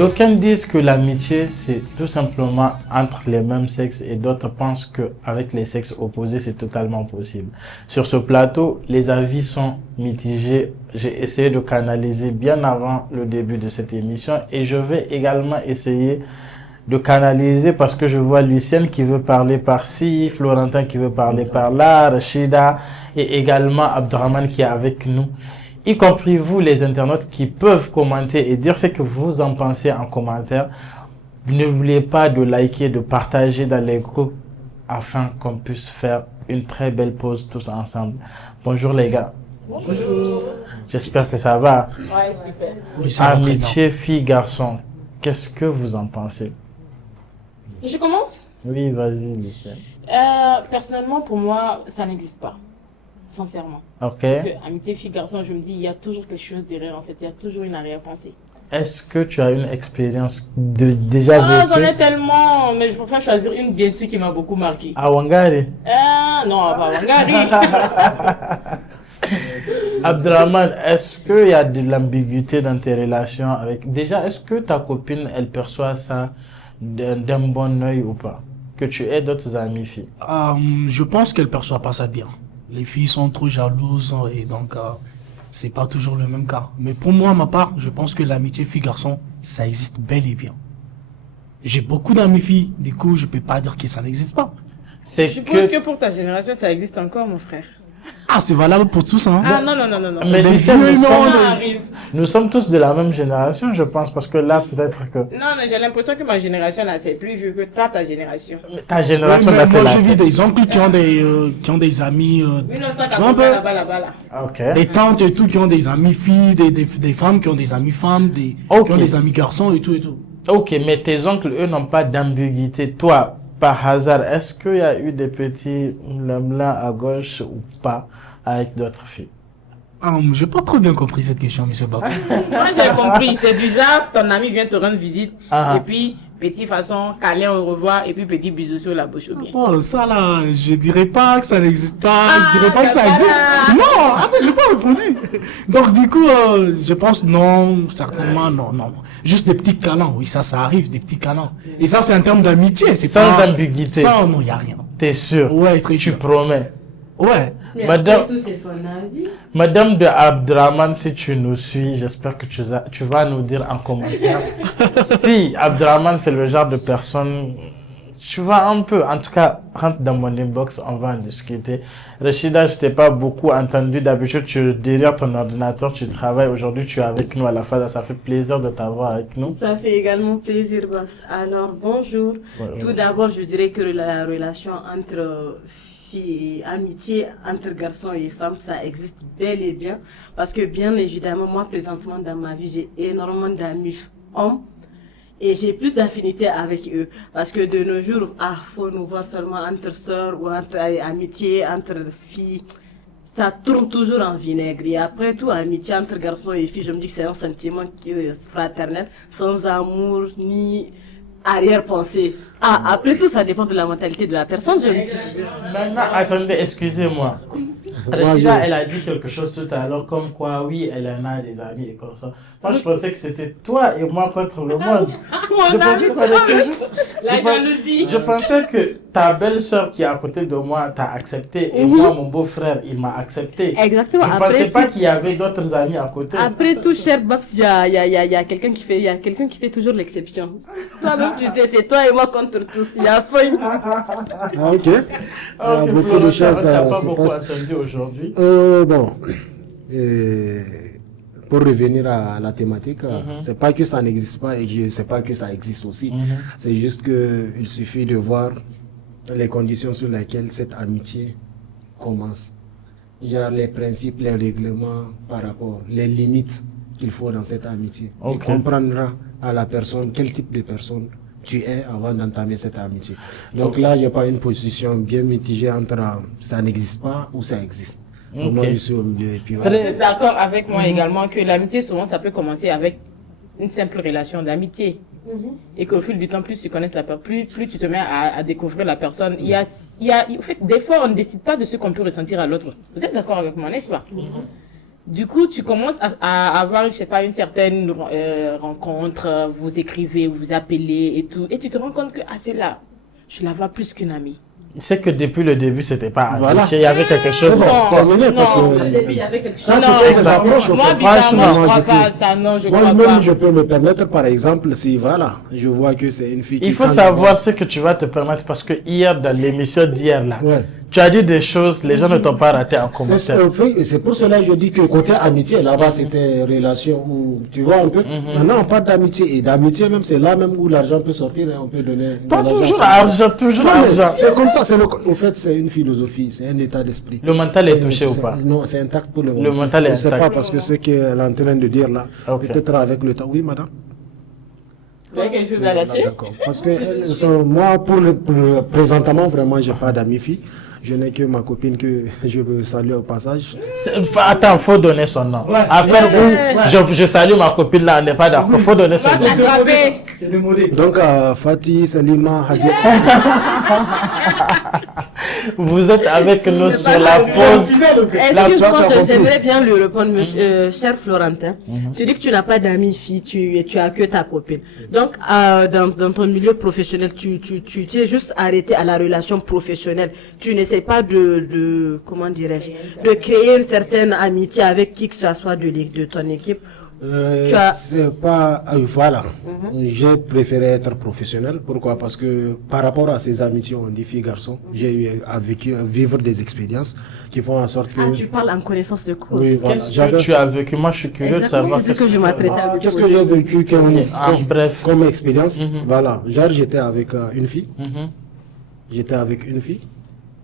D'aucuns disent que l'amitié, c'est tout simplement entre les mêmes sexes et d'autres pensent qu'avec les sexes opposés, c'est totalement possible. Sur ce plateau, les avis sont mitigés. J'ai essayé de canaliser bien avant le début de cette émission et je vais également essayer de canaliser parce que je vois Lucienne qui veut parler par-ci, Florentin qui veut parler par-là, Rachida et également Abdrahman qui est avec nous. Y compris vous, les internautes qui peuvent commenter et dire ce que vous en pensez en commentaire. N'oubliez pas de liker, de partager dans les groupes afin qu'on puisse faire une très belle pause tous ensemble. Bonjour les gars. Bonjour. J'espère que ça va. Ouais, super. Oui, ça va très Amitié, fille, garçon. Qu'est-ce que vous en pensez? Je commence? Oui, vas-y, Lucien. Personnellement, pour moi, ça n'existe pas. Sincèrement. Ok. Parce que amitié fille-garçon, je me dis, il y a toujours quelque chose derrière, en fait. Il y a toujours une arrière-pensée. Est-ce que tu as une expérience de déjà J'en ai vécue tellement, mais je préfère choisir une bien sûr qui m'a beaucoup marqué. à Wangari? Non, pas Wangari. Abdrahman, est-ce qu'il y a de l'ambiguïté dans tes relations avec... Déjà, est-ce que ta copine, elle perçoit ça d'un bon œil ou pas? Que tu aies d'autres amies filles? Je pense qu'elle perçoit pas ça bien. Les filles sont trop jalouses et donc c'est pas toujours le même cas. Mais pour moi, ma part, je pense que l'amitié fille-garçon, ça existe bel et bien. J'ai beaucoup d'amis filles, du coup, je peux pas dire que ça n'existe pas. Je suppose que pour ta génération, ça existe encore, mon frère. Ah, c'est valable pour tous, hein. Ah non. Mais Ben, Lucien, vieux, nous sommes tous de la même génération, je pense, parce que là, peut-être que... Non, j'ai l'impression que ma génération, là, c'est plus vieux que ta génération. Ta génération, Ouais, là, mais c'est moi, la... j'ai vu des oncles qui ont des amis, tu vois un 1980, peu, là-bas. Ok. des tantes et tout qui ont des amis filles, des femmes qui ont des amis femmes, Ok. qui ont des amis garçons et tout et tout. Ok, mais tes oncles, eux, n'ont pas d'ambiguïté. Toi, par hasard, est-ce qu'il y a eu des petits blabla à gauche ou pas avec d'autres filles? J'ai pas trop bien compris cette question, monsieur Babs. Moi, j'ai compris. C'est du genre, ton ami vient te rendre visite. Ah. Et puis, petit façon, câlin au revoir. Et puis, petit bisou sur la bouche ou bien. Bon, ça là, je dirais pas que ça n'existe pas, Ah, je dirais pas que ça voilà. existe. Non, attends, j'ai pas répondu. Donc du coup, je pense non, certainement non. Juste des petits câlins, oui, ça arrive, des petits câlins. Et ça, c'est en termes d'amitié, c'est Sans pas... ambiguïté. Ça, non, y a rien. T'es sûr? Ouais, très Tu sûr. promets? Ouais. Mais Madame- après tout, c'est son avis. Madame de Abdrahman, si tu nous suis, j'espère que tu vas nous dire en commentaire si Abdrahman c'est le genre de personne, tu vas un peu, en tout cas, rentre dans mon inbox, on va en discuter. Rachida, je t'ai pas beaucoup entendu, d'habitude tu es derrière ton ordinateur, tu travailles, aujourd'hui tu es avec nous à la FADA, ça fait plaisir de t'avoir avec nous. Ça fait également plaisir, Babs. Alors, bonjour. Bonjour. Tout d'abord, je dirais que la relation entre filles et amitié entre garçons et femmes, ça existe bel et bien. Parce que, bien évidemment, moi, présentement, dans ma vie, j'ai énormément d'amis hommes. Et j'ai plus d'affinité avec eux. Parce que de nos jours, faut nous voir seulement entre sœurs ou entre amitié, entre filles. Ça tourne toujours en vinaigre. Et après tout, amitié entre garçons et filles, je me dis que c'est un sentiment qui est fraternel, sans amour ni arrière-pensée. Après tout, ça dépend de la mentalité de la personne, je me dis. Maintenant, attendez, excusez-moi. Rachida, elle a dit quelque chose tout à l'heure, comme quoi, oui, elle en a des amis et comme ça. Moi, je pensais que c'était toi et moi contre le monde. Je pensais qu'on était juste... La je pens- jalousie. Je pensais que ta belle-sœur qui est à côté de moi t'a accepté et moi, mon beau-frère, il m'a accepté. Exactement. Je pensais pas qu'il y avait d'autres amis à côté. Après tout, cher Babs, il y a quelqu'un qui fait toujours l'exception. Toi-même, tu sais, c'est toi et moi contre tous. Il y a feuille. Ah, ok. Ah, ok, Beaucoup Florent, de choses t'as pas se beaucoup passent. attendu aujourd'hui. Bon, pour revenir à la thématique, c'est pas que ça n'existe pas et que c'est pas que ça existe aussi. C'est juste que il suffit de voir les conditions sur lesquelles cette amitié commence. Genre les principes, les règlements par rapport, les limites qu'il faut dans cette amitié. Ok. Et comprendra à la personne quel type de personne tu es avant d'entamer cette amitié. Donc là, j'ai pas une position bien mitigée entre ça n'existe pas ou ça existe. Pour Ok. moi, je suis au milieu. Et puis voilà. Vous êtes d'accord avec moi également que l'amitié, souvent, ça peut commencer avec une simple relation d'amitié. Et qu'au fil du temps, plus tu connais la personne, plus tu te mets à découvrir la personne. En fait, des fois, on ne décide pas de ce qu'on peut ressentir à l'autre. Vous êtes d'accord avec moi, n'est-ce pas? Du coup, tu commences à avoir, je sais pas, une certaine rencontre, vous écrivez, vous appelez et tout, et tu te rends compte que, c'est là, je la vois plus qu'une amie. C'est que depuis le début, c'était pas Voilà. amitié, il y avait quelque chose. Terminé, parce que Il y avait quelque chose. ça, ce sont des approches. Moi, bizarrement, je crois pas à ça, non, je crois Moi-même, pas. je peux me permettre, par exemple, si voilà, je vois que c'est une fille qui. Il faut savoir ce que tu vas te permettre parce que hier, dans l'émission d'hier, là, Ouais. tu as dit des choses, les gens ne t'ont pas raté en commentaire. C'est pour cela que je dis que côté amitié, là-bas, c'était relation où, tu vois un peu. Maintenant, on parle d'amitié. Et d'amitié, même, c'est là même où l'argent peut sortir et on peut donner. Pas de l'argent. toujours argent, toujours Non, mais argent. c'est comme ça. Au fait, c'est une philosophie, c'est un état d'esprit. Le mental est touché ou pas? Non, c'est intact pour le moment. Le mental est Je ne sais intact. pas parce que ce qu'elle est en train de dire là, Ok. peut-être avec le temps. Oui, madame. Tu as quelque chose à lâcher? D'accord. Parce que moi, présentement, vraiment, j'ai pas d'amis filles. Je n'ai que ma copine que je veux saluer au passage. Attends, faut donner son nom. Affaire où je salue ma copine là, on n'est pas d'accord. Faut donner son Moi, nom. c'est attrapé. C'est démodé. Donc, Fatih, Salima, Hadia. Vous êtes avec nous sur la pause. Excuse-moi, tu as compris. j'aimerais bien lui répondre, monsieur, cher Florentin. Tu dis que tu n'as pas d'amis fille, tu as que ta copine. Donc, dans ton milieu professionnel, tu t'es juste arrêté à la relation professionnelle. Tu n'essaies pas comment dirais-je, de créer une certaine amitié avec qui que ce soit de ton équipe. C'est pas voilà. J'ai préféré être professionnel. Pourquoi? Parce que par rapport à ces amitiés, on dit filles garçons, j'ai eu à vivre des expériences qui font en sorte que. Tu parles en connaissance de cause. Oui, voilà. Qu'est-ce que tu as vécu? Moi, je suis curieux de Exactement, savoir. c'est ce que je m'apprêtais à Qu'est-ce que j'ai vécu bref. comme expérience? Voilà. Genre, j'étais avec une fille. J'étais avec une fille.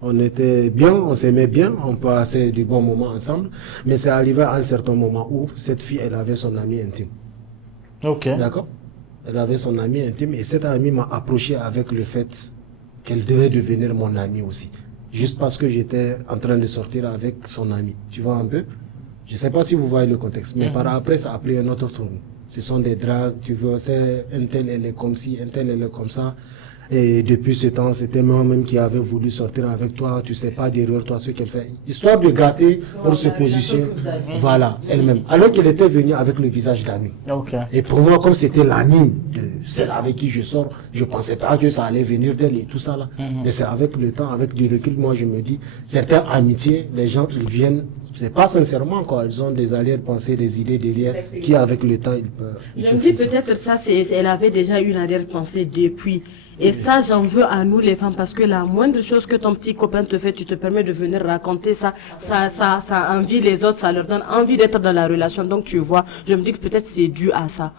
On était bien, on s'aimait bien, on passait du bon moment ensemble. Mais c'est arrivé à un certain moment où cette fille, elle avait son ami intime. Ok. D'accord? Elle avait son ami intime et cet ami m'a approché avec le fait qu'elle devait devenir mon ami aussi. Juste parce que j'étais en train de sortir avec son ami. Tu vois un peu? Je ne sais pas si vous voyez le contexte, mais par après, ça a pris un autre tour. Ce sont des dragues, tu vois, un tel, elle est comme ci, un tel, elle est comme ça. Et depuis ce temps, c'était moi-même qui avait voulu sortir avec toi. Tu sais pas derrière toi ce qu'elle fait. Histoire de gâter pour se positionner. Voilà, elle-même. Alors qu'elle était venue avec le visage d'ami. Ok. Et pour moi, comme c'était l'ami de celle avec qui je sors, je pensais pas que ça allait venir d'elle et tout ça là. Mais c'est avec le temps, avec du recul, moi je me dis, certaines amitiés, les gens, ils viennent, c'est pas sincèrement quoi, ils ont des arrière-pensées, des idées derrière, qui avec le temps, ils peuvent. Je me dis peut-être ça, elle avait déjà eu une arrière-pensée depuis. Et ça, j'en veux à nous les femmes parce que la moindre chose que ton petit copain te fait, tu te permets de venir raconter ça, ça envie les autres, ça leur donne envie d'être dans la relation. Donc tu vois, je me dis que peut-être c'est dû à ça.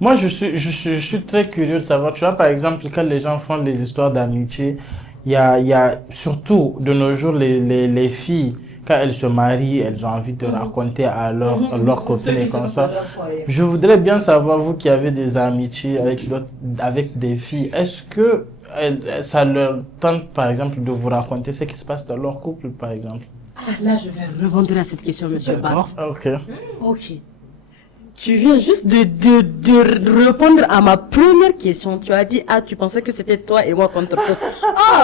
Moi, je suis très curieux de savoir, tu vois, par exemple, quand les gens font des histoires d'amitié, il y a surtout de nos jours les filles, quand elles se marient, elles ont envie de raconter à leurs copines et comme ça. Je voudrais bien savoir, vous qui avez des amitiés avec des filles, est-ce que ça leur tente, par exemple, de vous raconter ce qui se passe dans leur couple, par exemple? Là, je vais répondre à cette question, monsieur Bass. Ok. Ok. Tu viens juste de répondre à ma première question. Tu as dit, tu pensais que c'était toi et moi contre tous.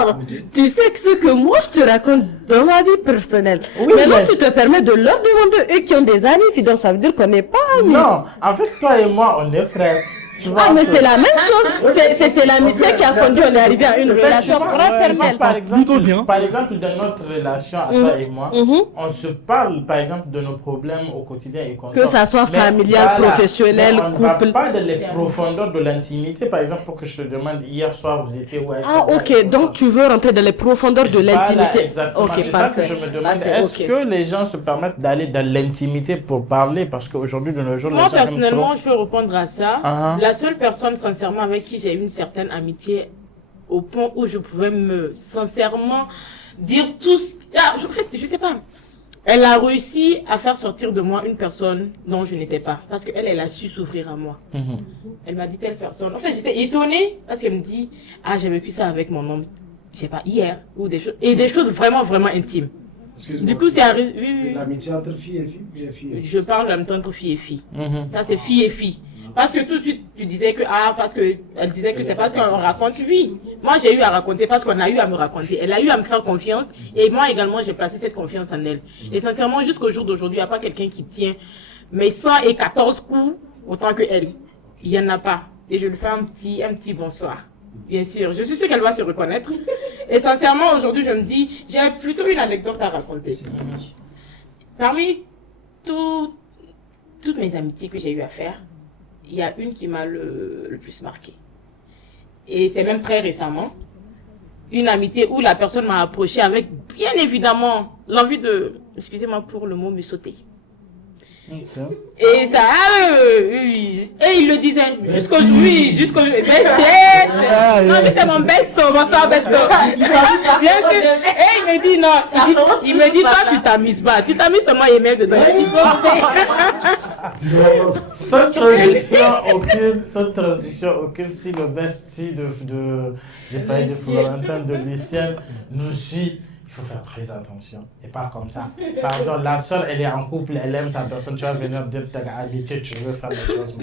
Or, tu sais que ce que moi je te raconte dans ma vie personnelle. Oui, maintenant, mais- tu te permets de leur demander, eux qui ont des amis, puis donc ça veut dire qu'on n'est pas amis. Non, en fait, toi et moi, on est frères. Tu vois, Mais que- c'est la même chose. C'est l'amitié qui a conduit, on est arrivé à une relation fraternelle. Par exemple, plutôt bien. Par exemple, dans notre relation à toi et moi, on se parle, par exemple, de nos problèmes au quotidien et comme Que ça soit Mais familial, professionnel, mais on couple. ne va pas dans les profondeurs de l'intimité. Par exemple, pour que je te demande, hier soir, vous étiez où? Ok, donc tu veux rentrer dans les profondeurs de l'intimité. Voilà, exactement. Ok, C'est parfait. ça que je me demande. Parfait, Est-ce ok. que les gens se permettent d'aller dans l'intimité pour parler? Parce qu'aujourd'hui, de nos jours, Moi, les gens aiment personnellement, trop. je peux répondre à ça. Uh-huh. La seule personne, sincèrement, avec qui j'ai eu une certaine amitié, au point où je pouvais sincèrement, dire tout ce... en fait, je sais pas. Elle a réussi à faire sortir de moi une personne dont je n'étais pas. Parce qu'elle, elle a su s'ouvrir à moi. Mhm. Elle m'a dit telle personne. En fait, j'étais étonnée parce qu'elle me dit, j'ai vécu ça avec mon homme, je sais pas, hier, ou des choses, et des choses vraiment, vraiment intimes. Du coup, c'est arrivé, oui. L'amitié entre filles et filles, bien filles. Je parle en même temps entre fille et fille. Mhm. Ça, c'est fille et fille. Parce que tout de suite, tu disais que, parce que, elle disait que c'est parce qu'on raconte lui. Moi, j'ai eu à raconter parce qu'on a eu à me raconter. Elle a eu à me faire confiance et moi également, j'ai placé cette confiance en elle. Et sincèrement, jusqu'au jour d'aujourd'hui, il n'y a pas quelqu'un qui tient mes 114 coups autant que elle. Il n'y en a pas. Et je lui fais un petit bonsoir. Bien sûr, je suis sûre qu'elle va se reconnaître. Et sincèrement, aujourd'hui, je me dis, j'ai plutôt une anecdote à raconter. Parmi toutes mes amitiés que j'ai eu à faire, il y a une qui m'a le plus marqué. Et c'est même très récemment. Une amitié où la personne m'a approché avec, bien évidemment, l'envie de, excusez-moi pour le mot, me sauter. Et ça, oui. Et il le disait, jusqu'au jour, non, mais c'est mon besto, bonsoir besto. Bien sûr. Et il me dit, non, il me dit, toi, tu t'amuses pas. Tu t'amuses seulement à aimer dedans. Sans transition, aucune, si le bestie j'ai failli de Florentin, de Lucienne, nous suit. Il faut faire très attention et pas comme ça. Pardon, la soeur, elle est en couple, elle aime sa personne, tu vas venir dire ta amitié, tu veux faire des choses.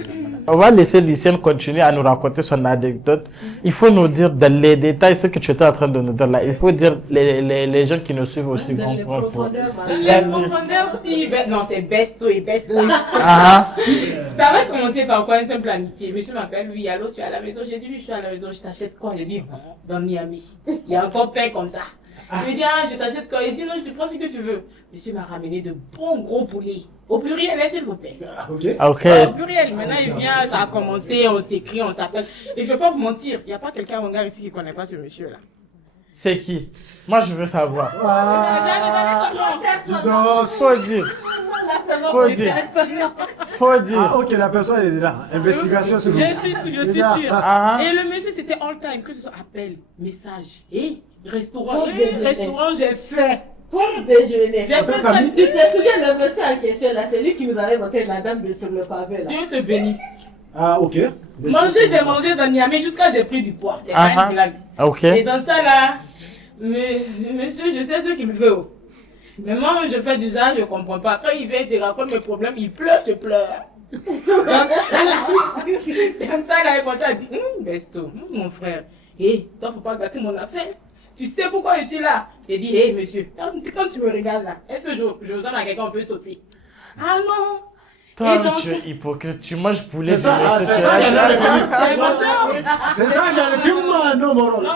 On va laisser Lucienne continuer à nous raconter son anecdote. Il faut nous dire dans les détails ce que tu étais en train de nous dire là. Il faut dire les gens qui nous suivent aussi dans les profondeurs, les profondeurs, si, non, c'est besto et besta. Ça va commencer par quoi? Une simple amitié. Monsieur m'appelle, oui, allô, tu es à la maison? J'ai dit, oui, je suis à la maison, je t'achète quoi? J'ai dit, dans Miami. Il y a encore plein comme ça. Je lui dis, je t'achète quoi? Il dit, non, je te prends ce que tu veux. Monsieur m'a ramené de bons gros poulets. Au pluriel, s'il vous plaît. Ok. Au pluriel. Maintenant, il vient, ça a commencé, on s'écrit, on s'appelle. Et je peux pas vous mentir, il n'y a pas quelqu'un au Hongrie ici qui ne connaît pas ce monsieur-là. C'est qui? Moi, je veux savoir. Faut dire. Ah, ok, la personne est là. Investigation sur Je suis sûre. Et le monsieur, c'était all time, que ce soit appel, message. Et restaurant, j'ai fait. Pause déjeuner. J'ai fait ça. Tu te souviens, le monsieur en question là, c'est lui qui nous avait montré la dame sur le pavé là. Dieu te bénisse. Ah, ok. J'ai mangé dans Niamey jusqu'à j'ai pris du poids. C'est pas une blague. Ok. Et dans ça là, monsieur, je sais ce qu'il veut. Mais moi, je fais du genre, je comprends pas. Quand il vient te raconter mes problèmes, il pleure, je pleure. Dans ça là, il commence à dire, besto, mon frère, toi, faut pas gâter mon affaire. Tu sais pourquoi je suis là? J'ai dit, monsieur, quand tu me regardes là, est-ce que Joseph à quelqu'un on peut sauter? Ah non! Toi, tu es hypocrite, tu manges poulet. C'est ça, j'allais dire, non,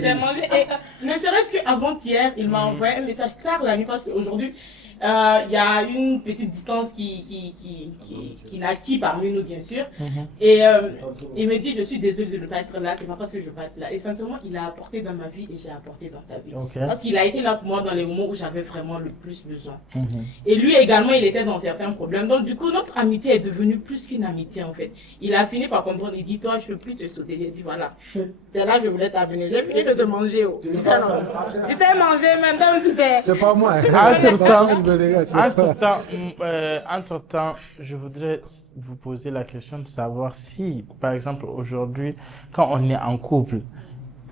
j'ai mangé. Et ne serait-ce qu'avant-hier, il m'a envoyé un message tard la nuit parce qu'aujourd'hui, il y a une petite distance qui naquit parmi nous, bien sûr. Et il me dit, je suis désolée de ne pas être là, c'est pas parce que je veux pas être là. Et sincèrement, il a apporté dans ma vie et j'ai apporté dans sa vie. Parce qu'il a été là pour moi dans les moments où j'avais vraiment le plus besoin. Et lui également, il était dans certains problèmes. Donc du coup, notre amitié est devenue plus qu'une amitié en fait. Il a fini par comprendre, il dit, toi, je peux plus te sauter. Il dit, voilà, c'est là que je voulais t'amener. J'ai fini de te manger. Tu sais, non? Tu t'es mangé maintenant, tu sais. C'est pas moi. Entre-temps, je voudrais vous poser la question de savoir si, par exemple, aujourd'hui, quand on est en couple,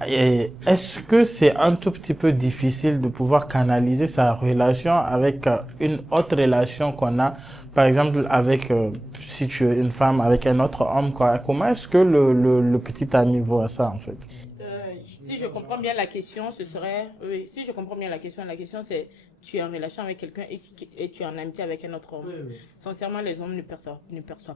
est-ce que c'est un tout petit peu difficile de pouvoir canaliser sa relation avec une autre relation qu'on a, par exemple, avec, si tu es une femme, avec un autre homme, quoi. Comment est-ce que le petit ami voit ça, en fait? Si je comprends bien la question, si je comprends bien la question c'est tu es en relation avec quelqu'un et tu es en amitié avec un autre homme. Sincèrement, les hommes ne perçoivent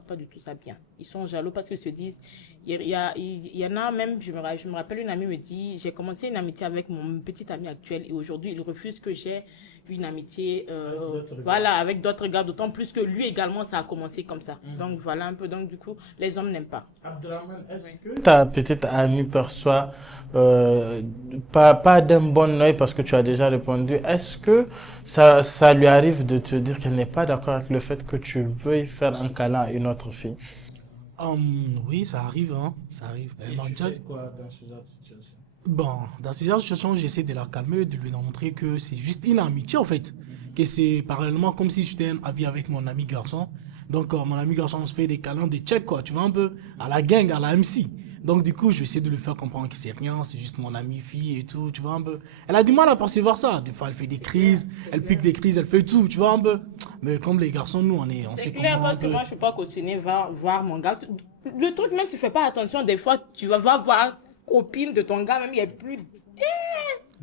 pas du tout ça bien. Ils sont jaloux parce qu'ils se disent, il y en a même, je me rappelle, une amie me dit, j'ai commencé une amitié avec mon petit ami actuel et aujourd'hui, il refuse que j'ai une amitié avec d'autres gars, d'autant plus que lui également, ça a commencé comme ça. Donc voilà un peu, donc du coup, les hommes n'aiment pas. Abdraman, est-ce que ta petite amie perçoit pas d'un bon œil parce que tu as déjà répondu, est-ce que ça lui arrive de te dire qu'elle n'est pas d'accord avec le fait que tu veuilles faire un câlin à une autre fille? Oui, ça arrive, hein. Ça arrive. Et tu fais quoi dans ce genre de situation? Bon, dans ce genre de situation, j'essaie de la calmer, de lui montrer que c'est juste une amitié, en fait. Que c'est parallèlement comme si j'étais un ami avec mon ami garçon. Donc, mon ami garçon, on se fait des câlins, des checks, quoi. Tu vois, un peu à la gang, à la MC. Donc, du coup, j'essaie de lui faire comprendre que c'est rien, c'est juste mon ami fille et tout, tu vois, un peu. Elle a du mal à percevoir ça. Des fois, elle fait des crises, elle pique des crises, elle fait tout, tu vois, un peu. Mais comme les garçons, nous, on sait comment. C'est clair, parce que moi, je peux pas continuer voir mon gars. Le truc, même, tu fais pas attention, des fois, tu vas voir copine de ton gars, même, il n'y a plus...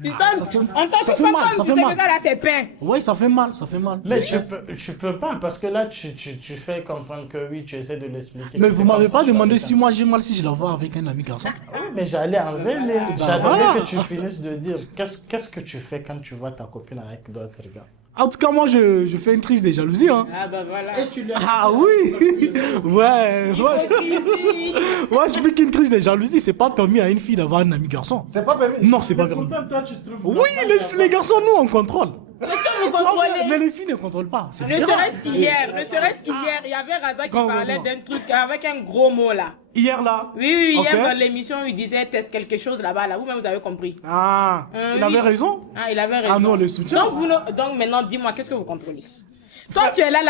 Putain, ça fait- en tant ça que fait femme, mal, comme ça tu fait sais mal. que ça, là, c'est peint. Oui, ça fait mal, ça fait mal. Mais tu peux pas, parce que là, tu fais comprendre que oui, tu essaies de l'expliquer. Mais que vous c'est m'avez comme pas ça, tu demandé vas si le moi j'ai mal si je la vois avec un ami garçon. faire. Oui, mais j'allais enlever les... J'attendais voilà. que tu finisses de dire qu'est-ce que tu fais quand tu vois ta copine avec d'autres gars. En tout cas, moi, je fais une crise de jalousie. Hein. Ah bah voilà. Ah oui. Ouais. Hypocrisie. Moi, je pique une crise de jalousie. C'est pas permis à une fille d'avoir un ami garçon. C'est pas permis. Non, c'est pas permis. toi, tu trouves... Oui, les garçons, nous, on contrôle. Est-ce que vous Tu vois, comprenez? mais les filles ne contrôlent pas. C'est Ne différent. serait-ce qu'hier, il y avait Raza qui Comment, parlait comment d'un truc avec un gros mot là. Hier, là. Oui, Ok. hier dans l'émission, il disait teste quelque chose là-bas, là. Vous-même, vous avez compris. Ah, il Oui. avait raison. Ah, il avait raison. Ah non, le soutien. Donc maintenant, dis-moi, qu'est-ce que vous contrôlez? Toi, tu es là,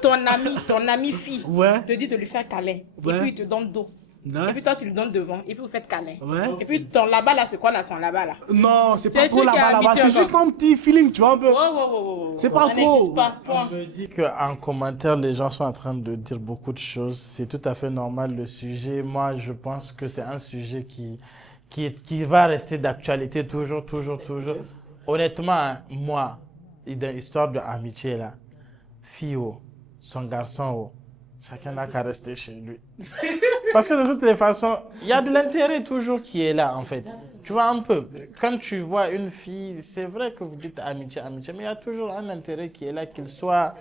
ton ami fille, Ouais. te dit de lui faire câlin. Ouais. Et puis, il te donne dos. Ouais. Et puis, toi, tu lui donnes devant. Et puis, vous faites câlin. Ouais. Et puis, ton là-bas, là, c'est quoi là, son là-bas, là? Non, c'est Tu pas es trop sûr qu'il y a là-bas. amitié C'est encore? juste un petit feeling, tu vois, un peu. Oh. C'est pas Ça trop. n'existe pas, point. On me dit qu'en commentaire, les gens sont en train de dire beaucoup de choses. C'est tout à fait normal le sujet. Moi, je pense que c'est un sujet qui va rester d'actualité toujours. Honnêtement, hein, moi, dans l'histoire de amitié, là, fille, oh, son garçon, oh, chacun n'a qu'à rester chez lui. Parce que de toutes les façons, il y a de l'intérêt toujours qui est là, en fait. Tu vois un peu, quand tu vois une fille, c'est vrai que vous dites amitié, mais il y a toujours un intérêt qui est là, qu'il soit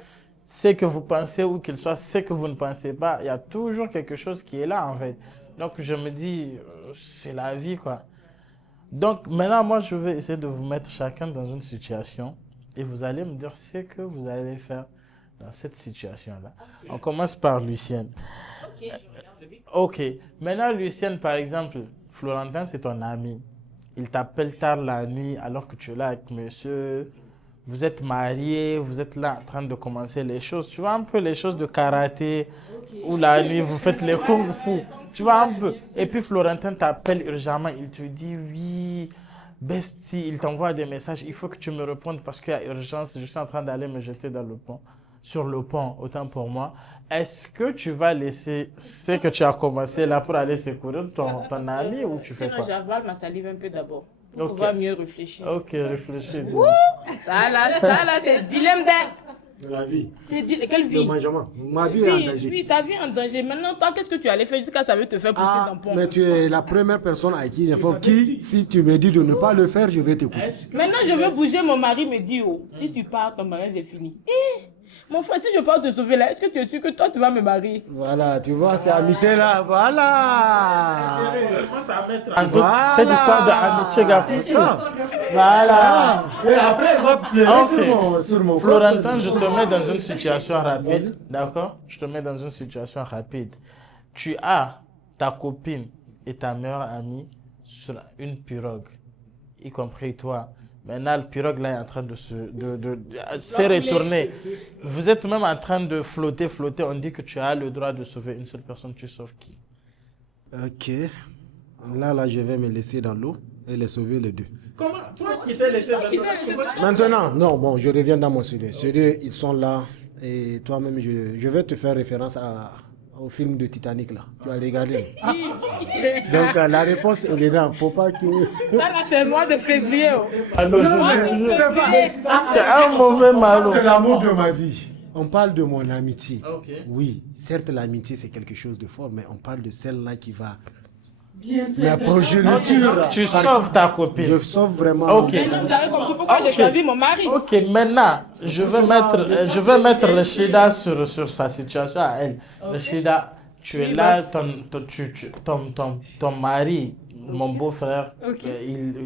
ce que vous pensez ou qu'il soit ce que vous ne pensez pas. Il y a toujours quelque chose qui est là, en fait. Donc, je me dis, c'est la vie, quoi. Donc, maintenant, moi, je vais essayer de vous mettre chacun dans une situation et vous allez me dire ce que vous allez faire dans cette situation-là. On commence par Lucienne. Ok. Maintenant, Lucienne, par exemple, Florentin, c'est ton ami. Il t'appelle tard la nuit alors que tu es là avec monsieur. Vous êtes mariés, vous êtes là en train de commencer les choses. Tu vois un peu les choses de karaté, où la nuit vous faites les kung-fu. Tu vois un peu. Et puis Florentin t'appelle urgemment, il te dit oui, bestie, il t'envoie des messages, il faut que tu me répondes parce qu'il y a urgence, je suis en train d'aller me jeter dans le pont. Sur le pont, autant pour moi. Est-ce que tu vas laisser ce que tu as commencé là pour aller secourir ton ami ou tu fais Sinon, quoi? j'avale ma salive un peu d'abord. Pour Ok. pouvoir mieux réfléchir. Ok, réfléchis. Ça là, c'est dilemme d'un. La vie. Quelle Le vie? management. Ma vie est en Oui, danger. oui, ta vie est en danger. Maintenant, toi, qu'est-ce que tu allais faire jusqu'à ça veut te faire pousser Ah, dans le pont? mais tu es la première personne à qui j'informe qui, si tu me dis de ne pas le faire, je vais t'écouter. Maintenant, je veux bouger. Mon mari me dit, oh, si tu pars, ton mariage est fini. Mon frère, si je pars te sauver là, est-ce que tu es sûr que toi, tu vas me marier? Voilà, tu vois, c'est amitié là, voilà. En doute, cette histoire d'amitié, gars. Voilà. Et après, elle va pleurer Ok. sur mon Florentin, je te mets dans une situation rapide. D'accord? Je te mets dans une situation rapide. Tu as ta copine et ta meilleure amie sur une pirogue, y compris toi. Maintenant, le pirogue là est en train de se retourner. Vous êtes même en train de flotter. On dit que tu as le droit de sauver une seule personne. Tu sauves qui? Ok. Là, je vais me laisser dans l'eau et les sauver les deux. Comment? Toi qui t'es laissé dans l'eau. Maintenant, non, bon, je reviens dans mon sujet. Ceux ils sont là et toi-même, je vais te faire référence au film de Titanic là. Tu as regardé. Donc, la réponse, elle est là. Faut pas que. Ça là, c'est le mois de février. Oh. Alors, C'est pas. c'est un mauvais malo. C'est l'amour de ma vie. On parle de mon amitié. Ok. Oui, certes, l'amitié, c'est quelque chose de fort, mais on parle de celle-là qui va. Ma progéniture. Tu sauves ta copine. Je sauve vraiment. Ok. Maintenant, vous avez compris pourquoi j'ai Ok. choisi mon mari. Ok, maintenant, je vais mettre Rachida sur sa situation à elle. Rachida, tu es là, ton mari, mon beau-frère,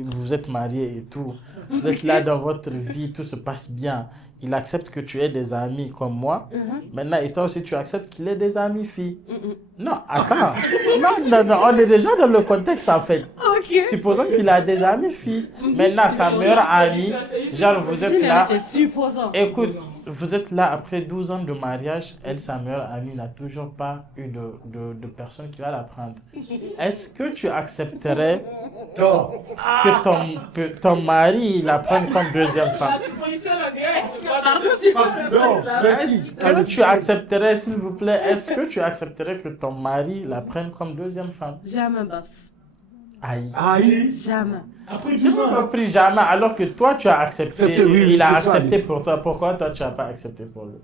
vous êtes mariés et tout. Vous êtes là dans votre vie, tout se passe bien. Il accepte que tu aies des amis comme moi. Maintenant, et toi aussi, tu acceptes qu'il ait des amis filles. Non, attends. non, on est déjà dans le contexte en fait. Supposons qu'il a des amis filles. Maintenant, sa meilleure amie, genre vous êtes là. Écoute, vous êtes là après 12 ans de mariage. Elle, sa meilleure amie, n'a toujours pas eu de personne qui va la prendre. Est-ce que tu accepterais que ton mari la prenne comme deuxième femme? Est-ce que tu accepterais, s'il vous plaît, est-ce que tu accepterais que ton mari la prenne comme deuxième femme? Jamais, Babs. Aïe. Aïe. Jamais. Après Je 12 n'ai ans. compris jamais, alors que toi, tu as accepté. Accepté, oui, oui, il a que ça, accepté allez-y. pour toi. Pourquoi toi, tu n'as pas accepté pour lui?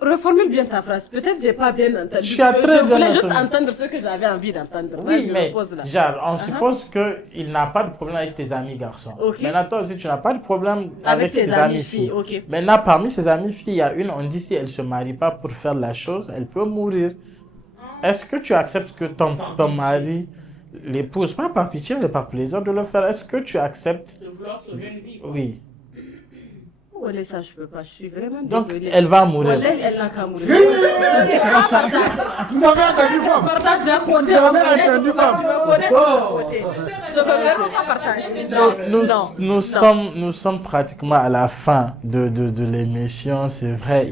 Reformule bien ta phrase. Peut-être que j'ai pas bien entendu. Tu as très je bien voulais juste entendu. entendre ce que j'avais envie d'entendre. Oui, Vas-y, mais repose là. genre, on suppose qu'il n'a pas de problème avec tes amis garçons. Ok. Maintenant, toi aussi, tu n'as pas de problème Avec avec ses tes amis amis filles, filles. ok. Maintenant, parmi ses amis filles, il y a une, on dit si elle ne se marie pas pour faire la chose, elle peut mourir. Est-ce que tu acceptes que ton mari l'épouse, pas par pitié, mais par plaisir de le faire? Est-ce que tu acceptes? De vouloir sauver une vie. Oui. Wallah, ça je peux pas. Je suis vraiment Donc, désolée. elle va mourir. Wallah, elle n'a qu'à mourir. Vous avez entendu, femme? Partage d'un côté. Vous avez Wallah, entendu, je peux pas, femme? tu me connais sur ce côté. Je peux vraiment pas partager. Nous sommes pratiquement à la fin de l'émission. C'est vrai,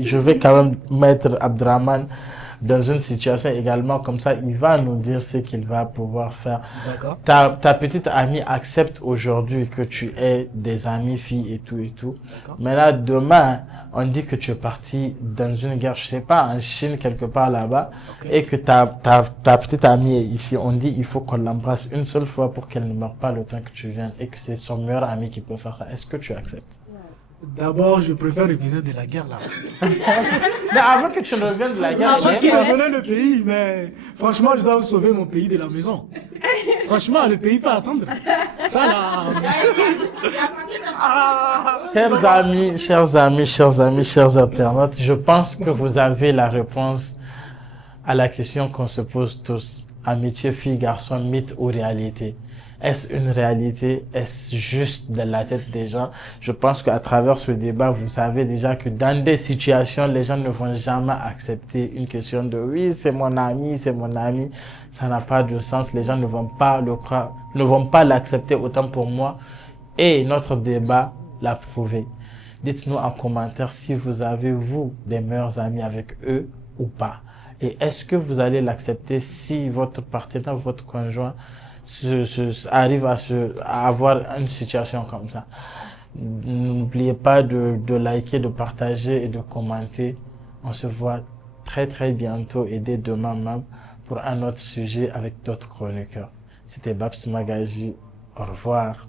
je vais quand même mettre Abdraman dans une situation également comme ça. Il va nous dire ce qu'il va pouvoir faire. D'accord. Ta petite amie accepte aujourd'hui que tu aies des amis filles et tout et tout. D'accord. Mais là, demain, on dit que tu es parti dans une guerre, je sais pas, en Chine, quelque part là-bas, Ok. et que ta petite amie est ici. On dit il faut qu'on l'embrasse une seule fois pour qu'elle ne meure pas le temps que tu viennes, et que c'est son meilleur ami qui peut faire ça. Est-ce que tu acceptes? D'abord, je préfère revenir de la guerre là. Mais avant que tu ne reviennes de la guerre, Je il y suis a- abandonné le pays, mais franchement, je dois sauver mon pays de la maison. Franchement, le pays peut attendre. Ça là. chers internautes, je pense que vous avez la réponse à la question qu'on se pose tous. Amitié fille-garçon, mythe ou réalité? Est-ce une réalité? Est-ce juste dans la tête des gens? Je pense qu'à travers ce débat, vous savez déjà que dans des situations, les gens ne vont jamais accepter une question de oui, c'est mon ami, c'est mon ami. Ça n'a pas de sens. Les gens ne vont pas le croire, ne vont pas l'accepter autant pour moi. Et notre débat l'a prouvé. Dites-nous en commentaire si vous avez, vous, des meilleurs amis avec eux ou pas. Et est-ce que vous allez l'accepter si votre partenaire, votre conjoint arrive à avoir une situation comme ça? N'oubliez pas de liker, de partager et de commenter. On se voit très très bientôt et dès demain même pour un autre sujet avec d'autres chroniqueurs. C'était Babs Magaji. Au revoir.